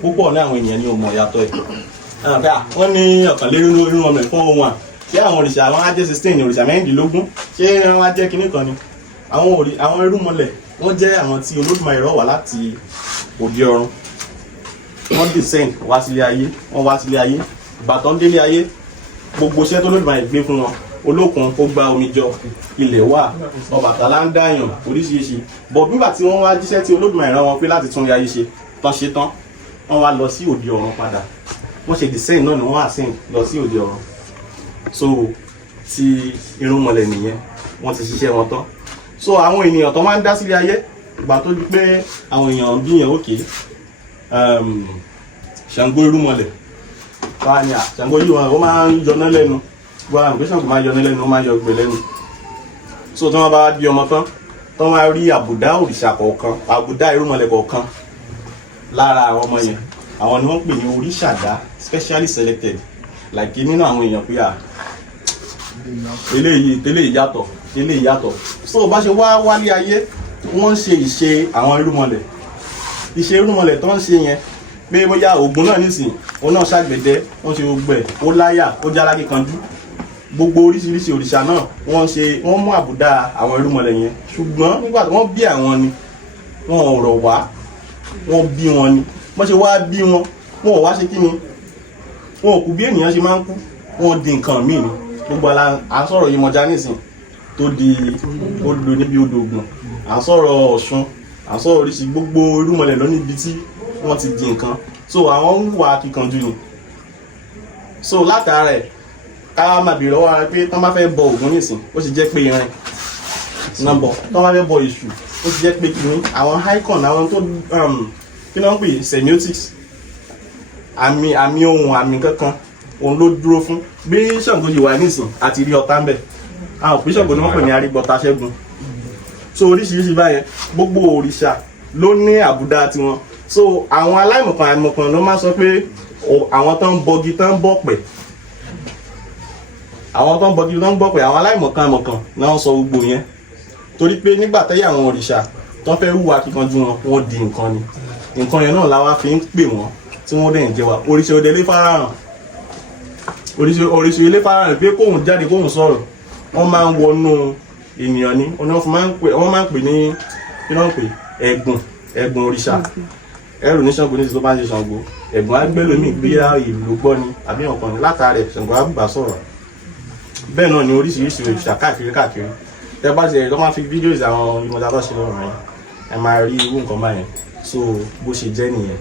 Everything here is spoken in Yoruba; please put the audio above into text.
púpọ̀ ní àwọn ènìyàn ní ọmọ ìyàtọ̀ ẹ̀ wọ́n ní ọ̀kànlélógún fún ohun ṣé àwọn òrìṣà àwọn á jẹ́ 16 òrìṣà mẹ́rìndínlógún ṣé wọ́n á jẹ́ kinní kan ni àwọn irúnmọlẹ̀ wọ́n jẹ́ àwọn tí Olódùmarè rọ̀ wá láti òde ọ̀run wọ́n descend wá sílé ayé wọ́n wá sílé ayé ìbátan délé ayé gbogbo iṣẹ́ tó Olódùmarè gbé fún wọn olókun kó gba omi jọ ilẹ̀ wà Ọbàtálá ń dáyàn oríṣiríṣi bọ̀ nígbà tí wọ́n wá jíṣẹ́ tí Olódùmarè rán wọn pé láti tún ayé ṣe tán ṣe tán wọ́n wá lọ sí òde ọ̀run padà wọ́n ṣe descend náà ni wọ́n ascend lọ sí òde ọ̀run so ti irúnmọlẹ̀ nìyẹn wọ́n ti ṣiṣẹ́ wọn tán so àwọn ènìyàn tó máa ń dá sílé ayé ìgbà tó di pé àwọn èèyàn bíyàn òkè Ṣàngó irúnmọlẹ̀ wá ní Ṣàngó yìí wọn máa ń yọná lẹ́nu gbọ́dọ̀ àwọn Ṣàngó máa ń yọná lẹ́nu ó máa ń yọ gbẹ lẹ́nu so tí wọ́n bá bí ọmọ tán tó máa rí àbùdá òrìṣà kọ̀ọ̀kan àbùdá irúnmọlẹ̀ kọ̀ọ̀kan lára àwọn ọmọ yẹn àwọn ni wọ́n pè ní oríṣàdá specially selected like nínú àwọn èèyàn pé eléyìí yàtọ̀ so bá ṣe wálé ayé wọ́n ń ṣe ìṣe àwọn irúnmọlẹ̀ ìṣe irúnmọlẹ̀ tó ń ṣe yẹn pé bóyá Ògún náà nísìn òun náà ṣàgbẹ̀dẹ wọ́n ṣe gbogbo ẹ̀ ó láyà ó jálákì kanjú gbogbo oríṣiríṣi òrìṣà náà wọ́n mú àbùdá àwọn irúnmọlẹ̀ yẹn ṣùgbọ́n nígbà tí wọ́n bí àwọn ni wọn ò rọ̀ wá wọ́n bí wọn ni wọ́n ṣe wá bí wọn ò wá ṣe kí ni wọn ò kú bí ènìyàn ṣe máa ń kú wọn di nǹkan míì ni gbogbo à ń sọ̀rọ̀ Yemọja nísìn tó di odò níbi odò Ògùn à ń sọ̀rọ̀ Ọ̀ṣun à ń sọ̀rọ̀ oríṣi gbogbo irúnmọlẹ̀ lọ níbi tí wọ́n ti di nǹkan so àwọn ń wà kíkanjú ni so látara ẹ̀ ká máa bèèrè lọ́wọ́ ara pé tán bá fẹ́ bọ Ògún nísìn ó sì jẹ́ pé irin nọ́mbọ̀ tán bá fẹ́ bọ Èṣù ó sì jẹ́ pé kìíní àwọn icon àwọn tó kí ló ń pè semiotics àmì ohun àmì kankan òun ló dúró fún bí Ṣàngó yìí wà nísìn àti rí ọ̀tá ń bẹ̀ àwọn òpin Ṣàngó ni wọ́n pè ní arígbọ́ta ṣẹ́gun so oríṣiríṣi báyẹn gbogbo òrìṣà ló ní àbùdá tiwọn so àwọn aláìmọ̀kan ló máa sọ pé àwọn tó ń bọgi tó ń bọ̀pẹ̀ àwọn aláìmọ̀kan náà sọ gbogbo yẹn torí pé nígbà tẹ́yà àwọn òrìṣà tó fẹ́ hùwà kíkanjú wọn di nǹkan ni nǹkan yẹn náà làwa fi ń pè wọ́n tí wọ́n dẹ̀ ń jẹ wa òrìṣà òde ilé farahàn òrìṣà ilé farahàn pé kóhùn jáde kóhùn sọ̀rọ̀ wọ́n máa ń wọnú ènìyàn ní wọ́n máa ń pè ní kí wọ́n pè ẹ̀gùn òrìṣà ẹrù ní Ṣàngó ní ti tó bá ń ṣe Ṣàngó ẹ̀gùn agbẹ́lómi gbéra ìlú gbọ́ ni àbí ọ̀kan ní látàrí Ṣàngó àbùbá sọ̀rọ̀ bẹ́ẹ̀ náà ni oríṣiríṣi òrìṣà káàkiri tẹ bá ti ẹ̀rọ máa fi fídíò àwọn Yemọja tó ṣe lọ́rùn yẹn ẹ máa rí irú nǹkan báyẹn so bó ṣe jẹ́ nìyẹn.